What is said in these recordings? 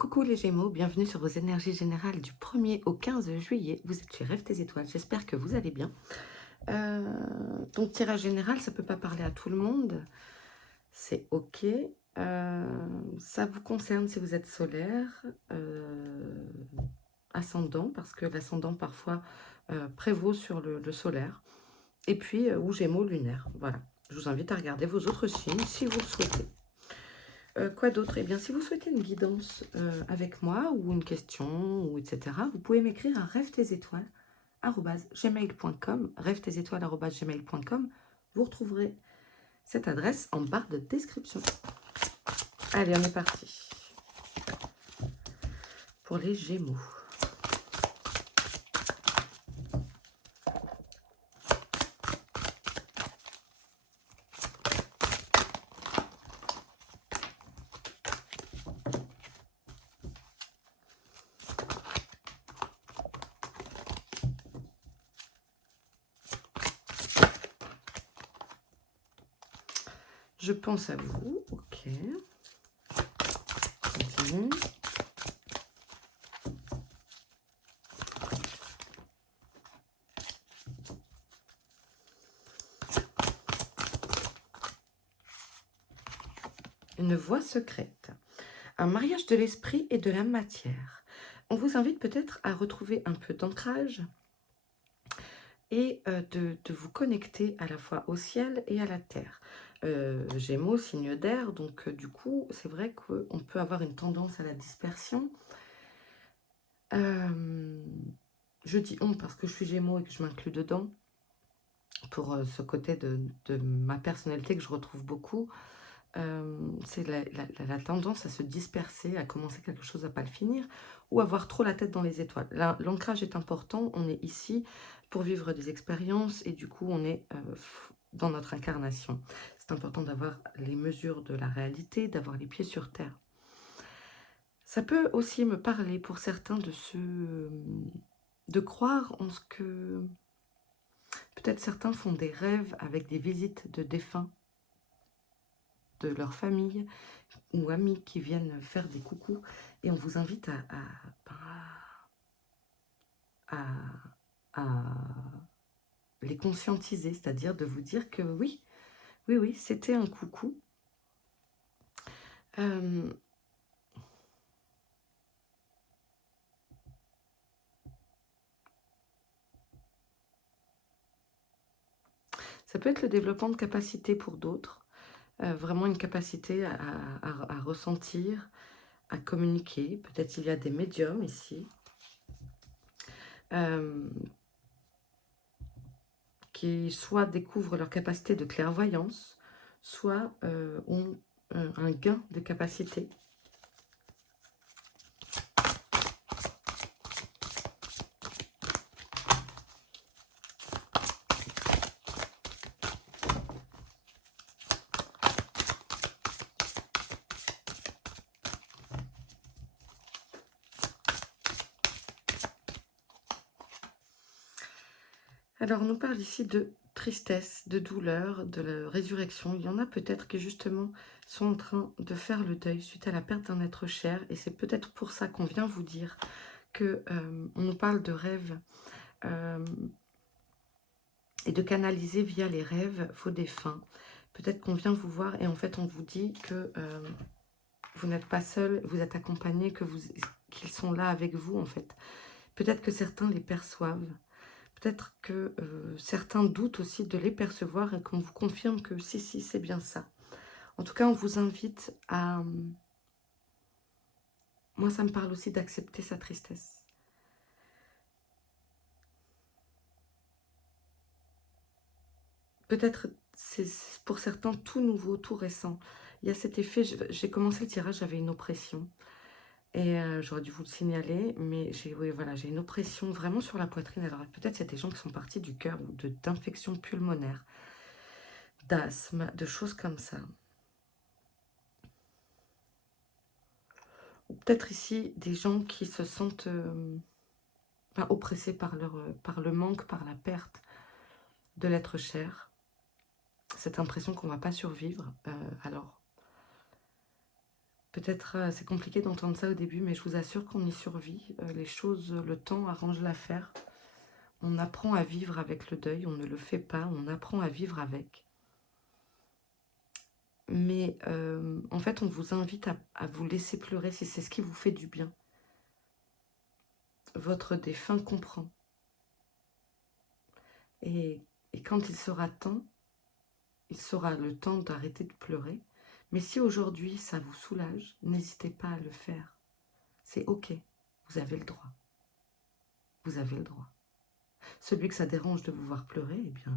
Coucou les Gémeaux, bienvenue sur vos énergies générales du 1er au 15 juillet. Vous êtes chez Rêve tes étoiles, j'espère que vous allez bien. Donc tirage général, ça ne peut pas parler à tout le monde, c'est ok. Ça vous concerne si vous êtes solaire, ascendant, parce que l'ascendant parfois prévaut sur le solaire, et puis ou Gémeaux lunaire, voilà. Je vous invite à regarder vos autres signes si vous le souhaitez. Quoi d'autre? Eh bien, si vous souhaitez une guidance avec moi ou une question, ou etc., vous pouvez m'écrire à rêve-tes-étoiles@gmail.com, rêve-tes-étoiles@gmail.com. Vous retrouverez cette adresse en barre de description. Allez, on est parti pour les Gémeaux. Je pense à vous, ok. Continue. Une voie secrète. Un mariage de l'esprit et de la matière. On vous invite peut-être à retrouver un peu d'ancrage et de vous connecter à la fois au ciel et à la terre. Gémeaux, signe d'air, donc du coup, c'est vrai qu'on peut avoir une tendance à la dispersion. Je dis on parce que je suis Gémeaux et que je m'inclus dedans, pour ce côté de ma personnalité que je retrouve beaucoup. C'est la tendance à se disperser, à commencer quelque chose, à ne pas le finir, ou avoir trop la tête dans les étoiles. L'ancrage est important, on est ici pour vivre des expériences, et du coup on est dans notre incarnation. C'est important d'avoir les mesures de la réalité, d'avoir les pieds sur terre. Ça peut aussi me parler pour certains de croire en ce que... Peut-être certains font des rêves avec des visites de défunts, de leur famille, ou amis qui viennent faire des coucous, et on vous invite à, à les conscientiser, c'est-à-dire de vous dire que oui, oui, oui, c'était un coucou. Ça peut être le développement de capacités pour d'autres, vraiment une capacité à ressentir, à communiquer. Peut-être il y a des médiums ici, qui soit découvrent leur capacité de clairvoyance, soit ont un gain de capacité. Alors, on nous parle ici de tristesse, de douleur, de la résurrection. Il y en a peut-être qui, justement, sont en train de faire le deuil suite à la perte d'un être cher. Et c'est peut-être pour ça qu'on vient vous dire que on nous parle de rêves et de canaliser via les rêves vos défunts. Peut-être qu'on vient vous voir et en fait, on vous dit que vous n'êtes pas seul, vous êtes accompagné, qu'ils sont là avec vous, en fait. Peut-être que certains les perçoivent. Peut-être que certains doutent aussi de les percevoir et qu'on vous confirme que si, si, c'est bien ça. En tout cas, on vous invite à... Moi, ça me parle aussi d'accepter sa tristesse. Peut-être c'est pour certains tout nouveau, tout récent. Il y a cet effet, j'ai commencé le tirage, j'avais une oppression. Et j'aurais dû vous le signaler, mais oui, voilà, j'ai une oppression vraiment sur la poitrine. Alors peut-être c'est des gens qui sont partis du cœur ou d'infections pulmonaires, d'asthme, de choses comme ça. Ou peut-être ici des gens qui se sentent oppressés par le manque, par la perte de l'être cher. Cette impression qu'on ne va pas survivre. Alors, Peut-être c'est compliqué d'entendre ça au début, mais je vous assure qu'on y survit. Les choses, le temps arrange l'affaire. On apprend à vivre avec le deuil, on ne le fait pas, on apprend à vivre avec. Mais en fait, on vous invite à vous laisser pleurer si c'est ce qui vous fait du bien. Votre défunt comprend. Et quand il sera temps, il sera le temps d'arrêter de pleurer. Mais si aujourd'hui ça vous soulage, n'hésitez pas à le faire. C'est ok, vous avez le droit. Vous avez le droit. Celui que ça dérange de vous voir pleurer, eh bien,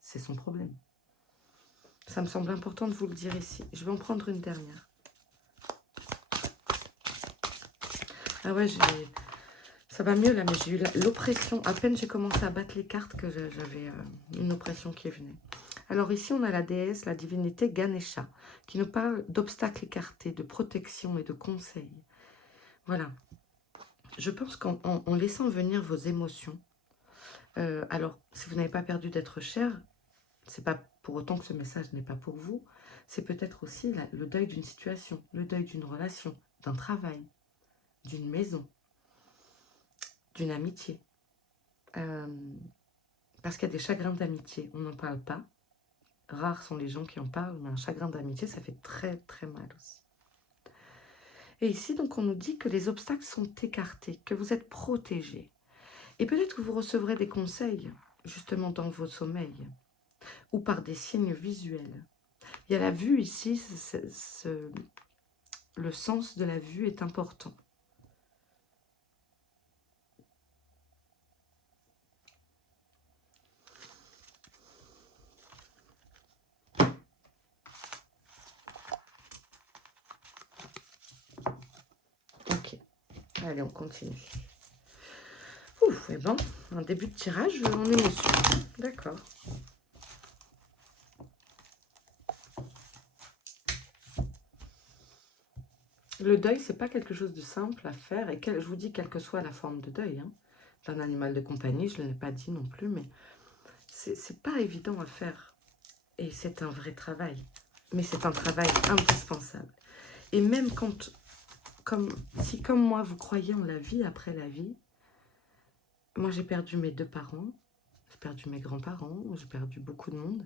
c'est son problème. Ça me semble important de vous le dire ici. Je vais en prendre une dernière. Ah ouais, ça va mieux là, mais j'ai eu l'oppression. À peine j'ai commencé à battre les cartes que j'avais une oppression qui est venue. Alors ici, on a la déesse, la divinité Ganesha, qui nous parle d'obstacles écartés, de protection et de conseils. Voilà. Je pense qu'en laissant venir vos émotions, alors si vous n'avez pas perdu d'être cher, c'est pas pour autant que ce message n'est pas pour vous, c'est peut-être aussi le deuil d'une situation, le deuil d'une relation, d'un travail, d'une maison, d'une amitié. Parce qu'il y a des chagrins d'amitié, on n'en parle pas. Rares sont les gens qui en parlent, mais un chagrin d'amitié, ça fait très très mal aussi. Et ici, donc, on nous dit que les obstacles sont écartés, que vous êtes protégés. Et peut-être que vous recevrez des conseils, justement, dans vos sommeils, ou par des signes visuels. Il y a la vue ici, le sens de la vue est important. Ok, allez, on continue. Ouf, et bon, un début de tirage en émotion. D'accord. Le deuil, c'est pas quelque chose de simple à faire. Et je vous dis, quelle que soit la forme de deuil, hein, d'un animal de compagnie, je ne l'ai pas dit non plus, mais c'est pas évident à faire. Et c'est un vrai travail. Mais c'est un travail indispensable. Et même quand, si comme moi, vous croyez en la vie après la vie, moi j'ai perdu mes 2 parents, j'ai perdu mes grands-parents, j'ai perdu beaucoup de monde.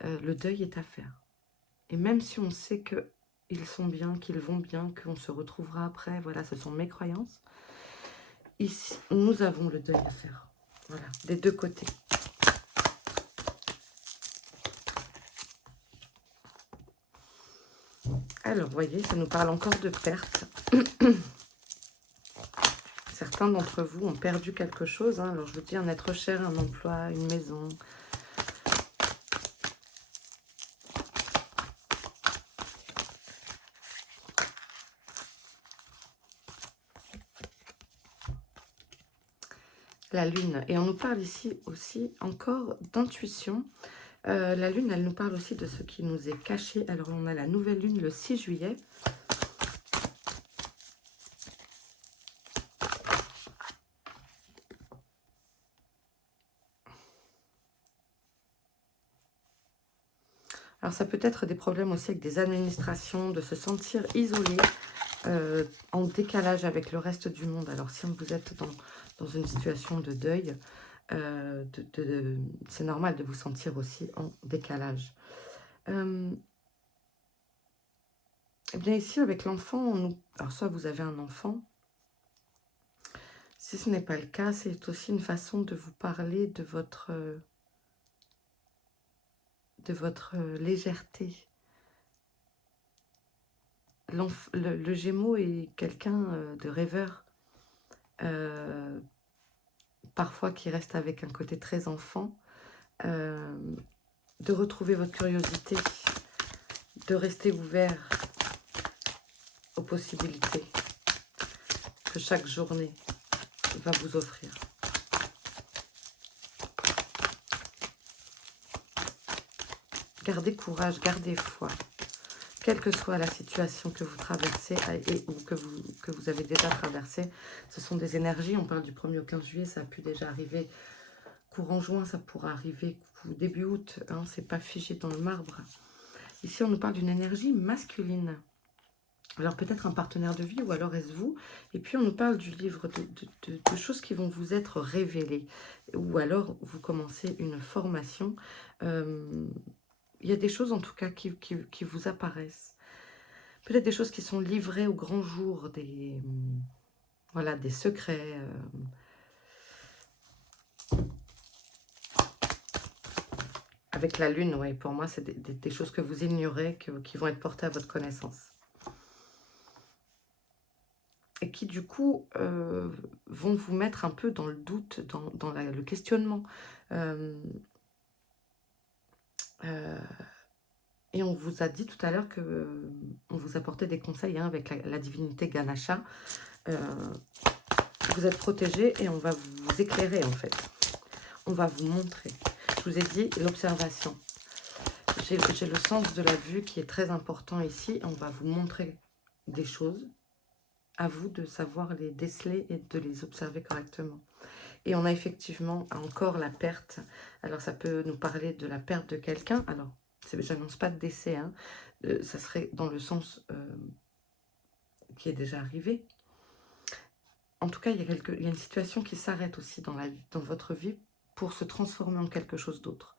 Le deuil est à faire. Et même si on sait qu'ils sont bien, qu'ils vont bien, qu'on se retrouvera après, voilà, ce sont mes croyances. Ici, nous avons le deuil à faire. Voilà, des deux côtés. Alors, vous voyez, ça nous parle encore de perte. Certains d'entre vous ont perdu quelque chose. Hein. Alors, je vous dis, un être cher, un emploi, une maison. La lune. Et on nous parle ici aussi encore d'intuition. La lune, elle nous parle aussi de ce qui nous est caché. Alors, on a la nouvelle lune le 6 juillet. Alors, ça peut être des problèmes aussi avec des administrations, de se sentir isolé, en décalage avec le reste du monde. Alors, si vous êtes dans une situation de deuil, c'est normal de vous sentir aussi en décalage. Eh bien, ici, avec l'enfant, alors soit vous avez un enfant. Si ce n'est pas le cas, c'est aussi une façon de vous parler de votre légèreté. Le Gémeaux est quelqu'un de rêveur, parfois qui reste avec un côté très enfant, de retrouver votre curiosité, de rester ouvert aux possibilités que chaque journée va vous offrir. Gardez courage, gardez foi. Quelle que soit la situation que vous traversez ou que vous avez déjà traversé, ce sont des énergies. On parle du 1er au 15 juillet, ça a pu déjà arriver courant juin, ça pourra arriver début août. Hein, c'est pas figé dans le marbre. Ici, on nous parle d'une énergie masculine. Alors peut-être un partenaire de vie ou alors est-ce vous? Et puis on nous parle du livre de choses qui vont vous être révélées. Ou alors vous commencez une formation. Euh, il y a des choses en tout cas qui vous apparaissent. Peut-être des choses qui sont livrées au grand jour, voilà, des secrets. Avec la lune, oui, pour moi c'est des choses que vous ignorez, qui vont être portées à votre connaissance. Et qui du coup vont vous mettre un peu dans le doute, dans le questionnement. Euh, et on vous a dit tout à l'heure que on vous apportait des conseils hein, avec la divinité Ganesha. Vous êtes protégés et on va vous éclairer en fait. On va vous montrer. Je vous ai dit l'observation. J'ai le sens de la vue qui est très important ici. On va vous montrer des choses. À vous de savoir les déceler et de les observer correctement. Et on a effectivement encore la perte. Alors ça peut nous parler de la perte de quelqu'un. Alors, j'annonce pas de décès. Hein. Ça serait dans le sens qui est déjà arrivé. En tout cas, il y a une situation qui s'arrête aussi dans votre vie pour se transformer en quelque chose d'autre.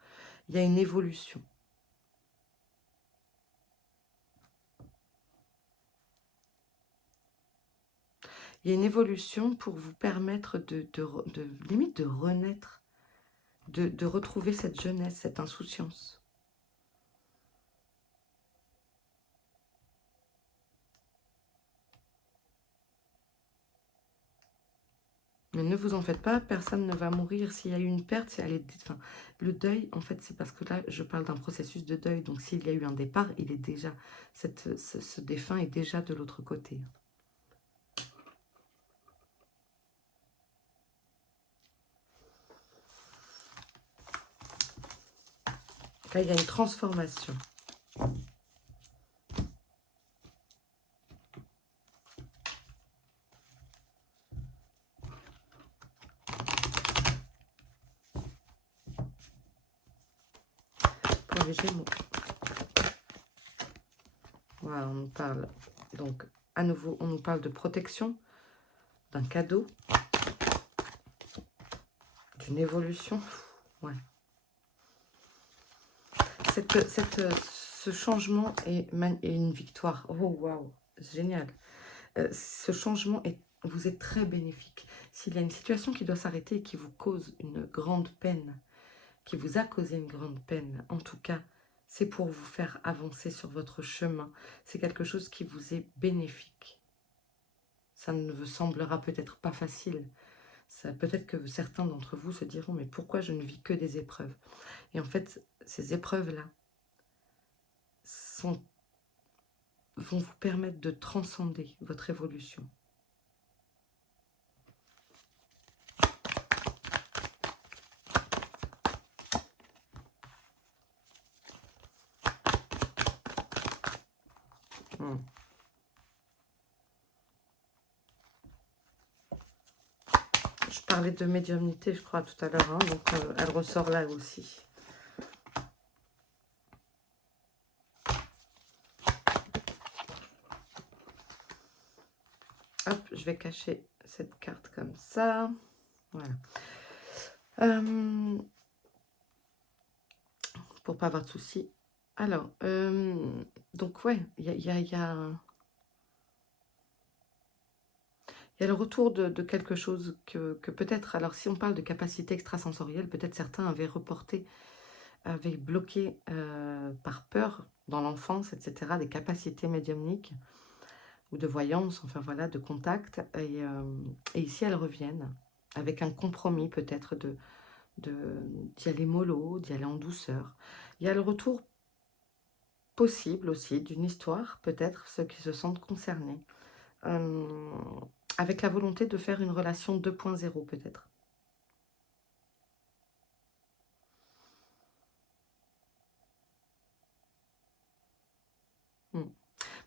Il y a une évolution. Il y a une évolution pour vous permettre limite de renaître, de retrouver cette jeunesse, cette insouciance. Mais ne vous en faites pas, personne ne va mourir. S'il y a eu une perte, enfin, le deuil, en fait, c'est parce que là, je parle d'un processus de deuil. Donc, s'il y a eu un départ, il est déjà, ce défunt est déjà de l'autre côté. Là, il y a une transformation. Pour les Gémeaux. Voilà, on nous parle, donc, à nouveau, on nous parle de protection, d'un cadeau, d'une évolution. Ouais. Ce changement est une victoire. Oh, waouh, génial. Ce changement vous est très bénéfique. S'il y a une situation qui doit s'arrêter et qui vous cause une grande peine, qui vous a causé une grande peine, en tout cas, c'est pour vous faire avancer sur votre chemin. C'est quelque chose qui vous est bénéfique. Ça ne vous semblera peut-être pas facile. Peut-être que certains d'entre vous se diront, mais pourquoi je ne vis que des épreuves? Et en fait, ces épreuves-là vont vous permettre de transcender votre évolution. Je parlais de médiumnité, je crois, tout à l'heure, hein, donc elle ressort là aussi. Hop, je vais cacher cette carte comme ça. Voilà. Pour pas avoir de soucis. Alors, donc ouais, il y a le retour de quelque chose que peut-être, alors si on parle de capacité extrasensorielle, peut-être certains avaient reporté, avaient bloqué par peur dans l'enfance, etc., des capacités médiumniques ou de voyance, enfin voilà, de contact. Et ici, elles reviennent avec un compromis peut-être d'y aller mollo, d'y aller en douceur. Il y a le retour possible aussi d'une histoire, peut-être ceux qui se sentent concernés, avec la volonté de faire une relation 2.0 peut-être.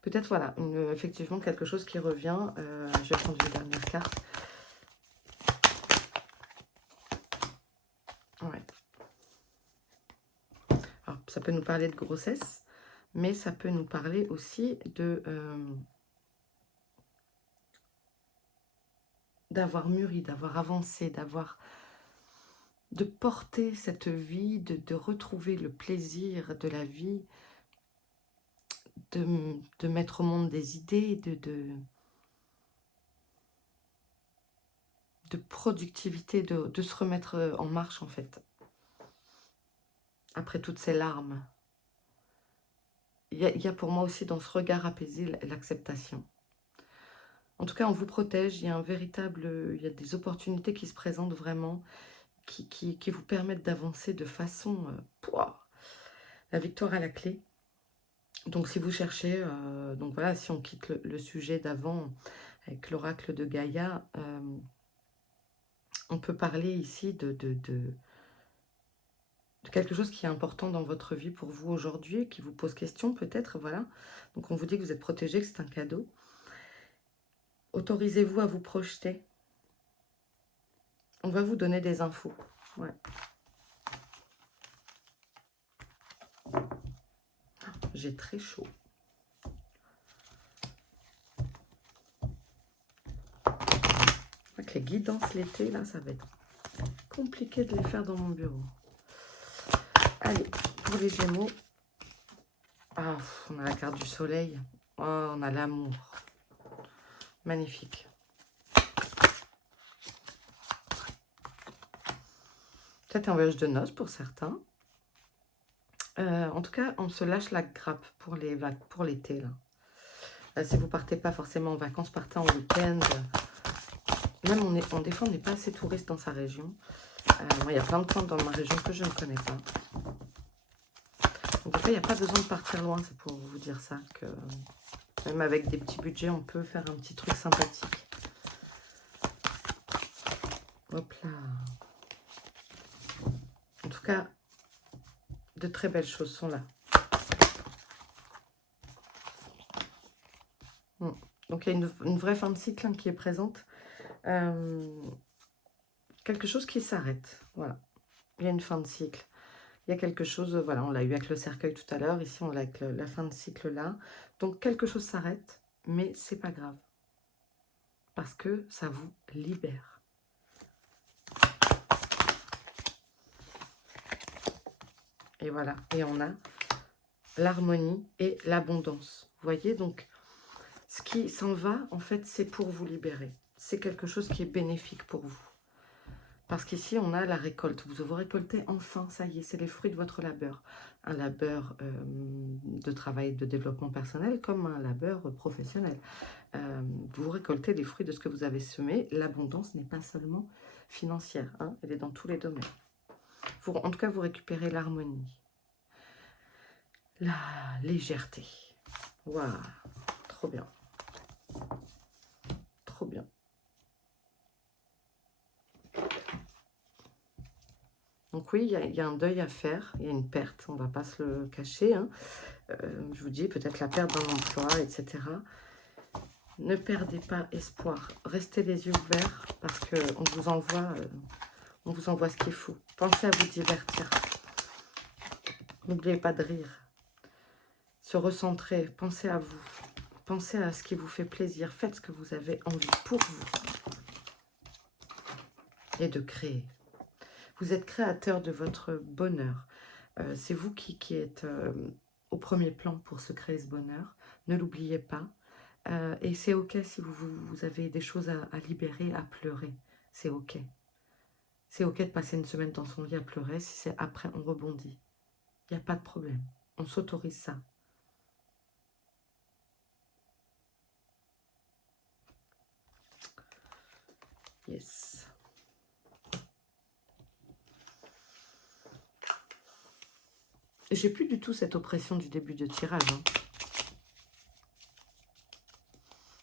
Peut-être, voilà, effectivement, quelque chose qui revient. Je vais prendre une dernière carte. Ouais. Alors, ça peut nous parler de grossesse, mais ça peut nous parler aussi de d'avoir mûri, d'avoir avancé, de porter cette vie, de retrouver le plaisir de la vie, de mettre au monde des idées, de productivité, de se remettre en marche en fait. Après toutes ces larmes, il y a pour moi aussi dans ce regard apaisé l'acceptation. En tout cas, on vous protège, il y a il y a des opportunités qui se présentent vraiment, qui vous permettent d'avancer de façon... pouah, la victoire à la clé. Donc si vous cherchez, donc voilà, si on quitte le sujet d'avant avec l'oracle de Gaïa, on peut parler ici de quelque chose qui est important dans votre vie pour vous aujourd'hui, qui vous pose question peut-être, voilà. Donc on vous dit que vous êtes protégé, que c'est un cadeau. Autorisez-vous à vous projeter. On va vous donner des infos. Ouais. J'ai très chaud. Avec les guidances l'été, là, ça va être compliqué de les faire dans mon bureau. Allez, pour les Gémeaux. Ah, on a la carte du soleil. Oh, on a l'amour. Magnifique. Peut-être un voyage de noces pour certains. En tout cas, on se lâche la grappe pour l'été. Si vous partez pas forcément en vacances, partez en week-end. Même des fois, on n'est pas assez touriste dans sa région. Moi, il y a plein de coins dans ma région que je ne connais pas. Donc, des fois, il n'y a pas besoin de partir loin. C'est pour vous dire ça. Que même avec des petits budgets, on peut faire un petit truc sympathique. Hop là. En tout cas, de très belles choses sont là. Donc, il y a une vraie fin de cycle qui est présente. Quelque chose qui s'arrête. Voilà. Il y a une fin de cycle. Il y a quelque chose, voilà, on l'a eu avec le cercueil tout à l'heure. Ici, on l'a avec la fin de cycle là. Donc, quelque chose s'arrête, mais c'est pas grave. Parce que ça vous libère. Et voilà. Et on a l'harmonie et l'abondance. Vous voyez, donc, ce qui s'en va, en fait, c'est pour vous libérer. C'est quelque chose qui est bénéfique pour vous. Parce qu'ici, on a la récolte. Vous récoltez enfin, ça y est, c'est les fruits de votre labeur. Un labeur de travail de développement personnel comme un labeur professionnel. Vous récoltez les fruits de ce que vous avez semé. L'abondance n'est pas seulement financière, hein, elle est dans tous les domaines. En tout cas, vous récupérez l'harmonie. La légèreté. Waouh, trop bien. Trop bien. Donc oui, il y a un deuil à faire, il y a une perte, on ne va pas se le cacher. Hein. Je vous dis, peut-être la perte d'un emploi, etc. Ne perdez pas espoir, restez les yeux ouverts parce qu'on vous envoie ce qu'il faut. Pensez à vous divertir. N'oubliez pas de rire. Se recentrer, pensez à vous. Pensez à ce qui vous fait plaisir. Faites ce que vous avez envie pour vous. Et de créer. Vous êtes créateur de votre bonheur. C'est vous qui êtes au premier plan pour se créer ce bonheur. Ne l'oubliez pas. Et c'est ok si vous avez des choses à libérer, à pleurer. C'est ok. C'est ok de passer une semaine dans son lit à pleurer. Si c'est après, on rebondit. Il n'y a pas de problème. On s'autorise ça. Yes. J'ai plus du tout cette oppression du début de tirage. Hein.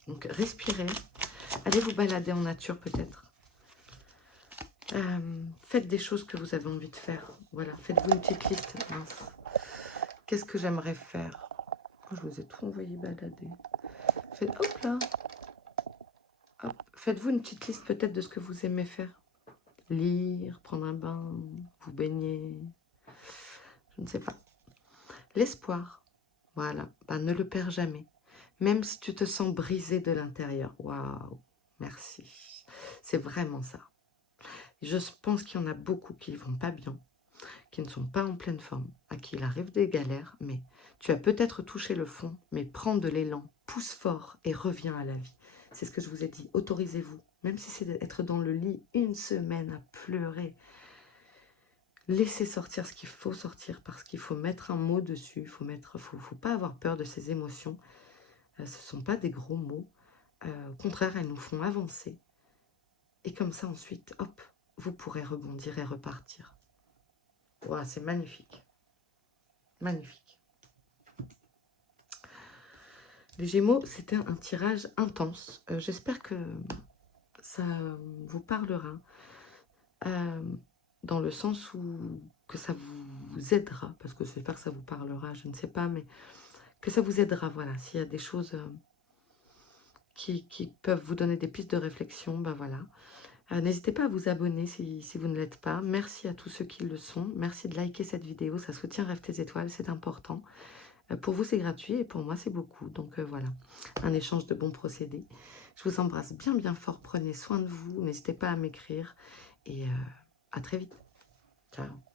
Donc, respirez. Allez vous balader en nature, peut-être. Faites des choses que vous avez envie de faire. Voilà, faites-vous une petite liste. Qu'est-ce que j'aimerais faire? Je vous ai tout envoyé balader. Hop là. Faites-vous une petite liste peut-être de ce que vous aimez faire. Lire, prendre un bain, vous baigner. Je ne sais pas. L'espoir. Voilà. Ben, ne le perds jamais. Même si tu te sens brisé de l'intérieur. Waouh. Merci. C'est vraiment ça. Je pense qu'il y en a beaucoup qui ne vont pas bien, qui ne sont pas en pleine forme, à qui il arrive des galères, mais tu as peut-être touché le fond, mais prends de l'élan, pousse fort et reviens à la vie. C'est ce que je vous ai dit, autorisez-vous, même si c'est d'être dans le lit une semaine à pleurer, laissez sortir ce qu'il faut sortir, parce qu'il faut mettre un mot dessus, faut pas avoir peur de ces émotions, ce ne sont pas des gros mots, au contraire, elles nous font avancer, et comme ça ensuite, hop, vous pourrez rebondir et repartir. Wow, c'est magnifique. Magnifique. Les Gémeaux, c'était un tirage intense. J'espère que ça vous parlera. Dans le sens où que ça vous aidera. Parce que j'espère que ça vous parlera, je ne sais pas. Mais que ça vous aidera, voilà. S'il y a des choses qui peuvent vous donner des pistes de réflexion, ben voilà. N'hésitez pas à vous abonner si vous ne l'êtes pas. Merci à tous ceux qui le sont. Merci de liker cette vidéo. Ça soutient Rêve tes étoiles, c'est important. Pour vous, c'est gratuit et pour moi, c'est beaucoup. Donc voilà, un échange de bons procédés. Je vous embrasse bien, bien fort. Prenez soin de vous. N'hésitez pas à m'écrire et à très vite. Ciao.